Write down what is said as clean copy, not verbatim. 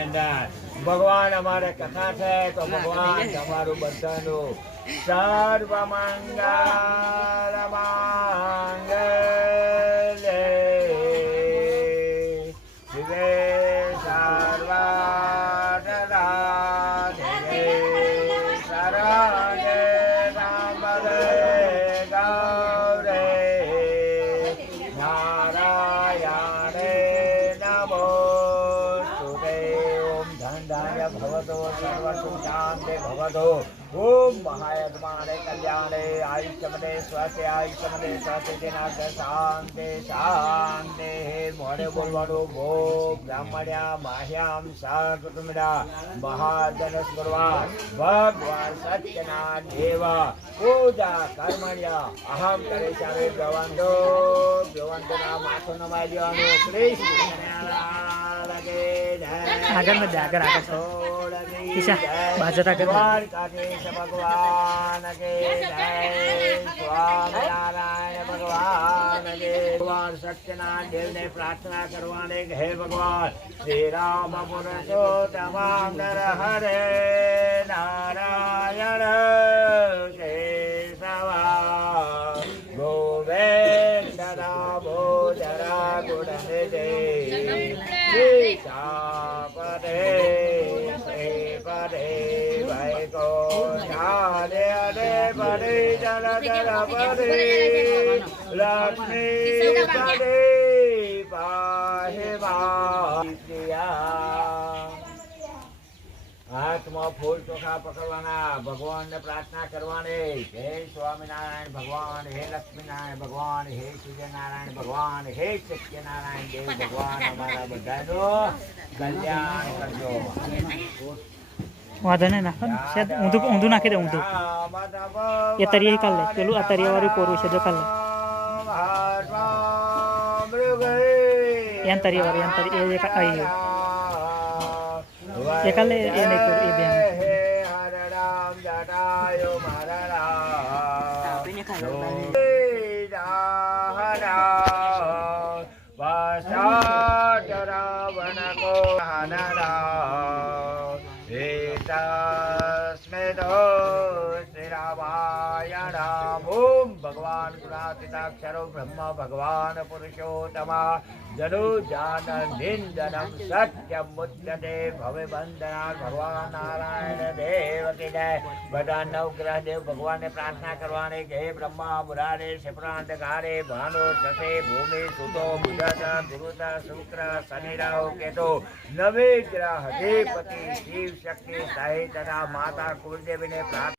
અંદર ભગવાન અમારે કથા છે તો ભગવાન તમારું બધાનું સર્વ મંગલ માંગલ્ય શિવે સર્વાર્થ સાધિકે શરણે ત્ર્યંબકે ગૌરે નારાયણે નમોસ્તુતે ઓમ ધનધાન્ય ભવતો સર્વસુખાંતે ભવતો ओम महायजमाने कल्याणे आयुष्यमदे स्वास्थ्य आयुष्यमदे स्वास्थ्य दिनांक शांति शांति मोड़े बोलवाड़ो भो ब्राह्मण्या माह्याम साकुटुंबिना महाजन स्मरवान भगवान सत्यना देव पूजा कर्मण्या अहम करेशावे भवंतो ना माथो नमाज्यानो कृष्ण लगे आगर में जाकर आकर किसा बाजरा कर भगवान के जय स्वामी नारायण भगवान के भगवान सत्यनारायण देव ने प्रार्थना करवाने हे भगवान श्री राम पुरुषोत्तम नर हरे नारायण केशवा गोविंद नामो जरा गुणनिधे सीतापदे श्रीपदे को जाने अरे बड़े जल जल बड़े लक्ष्मी बड़े पाहे माया हाथ में फूल चोखा पकड़वाना भगवान ने प्रार्थना करवाने हे स्वामीनारायण भगवान हे लक्ष्मी नारायण भगवान हे सूर्य नारायण भगवान हे सत्यनारायण देव भगवान हमारा बधानो कल्याण करजो વાંધો નહીં નાખો શાયદ ઊંધું ઊંધું નાખી દે ઊંધું એ તરીએ કાઢ લે પેલું આ તરિયાવાળું કોરું છે જો કાઢ લે એન તરિયાવાળું એન તરી એ આવી ગયું એ કાઢ લે એ નહીં કોરું એ બેન ओम भगवान गुणातीताक्षरो ब्रह्म भगवान पुरुषोत्तमा जनु जान निंदनम सत्यम मुच्यते भवे बंधना भगवान नारायण देव की जय बड़ा नवग्रह देव भगवान ने प्रार्थना करवाने के ब्रह्मा मुरारे शिप्रांत गारे भानो ससे भूमि सुतो बुधता गुरुता शुक्र शनि राहु केतु नवे ग्रह देवपति शिव शक्ति सहित तथा माता कुलदेवी ने प्रार्थना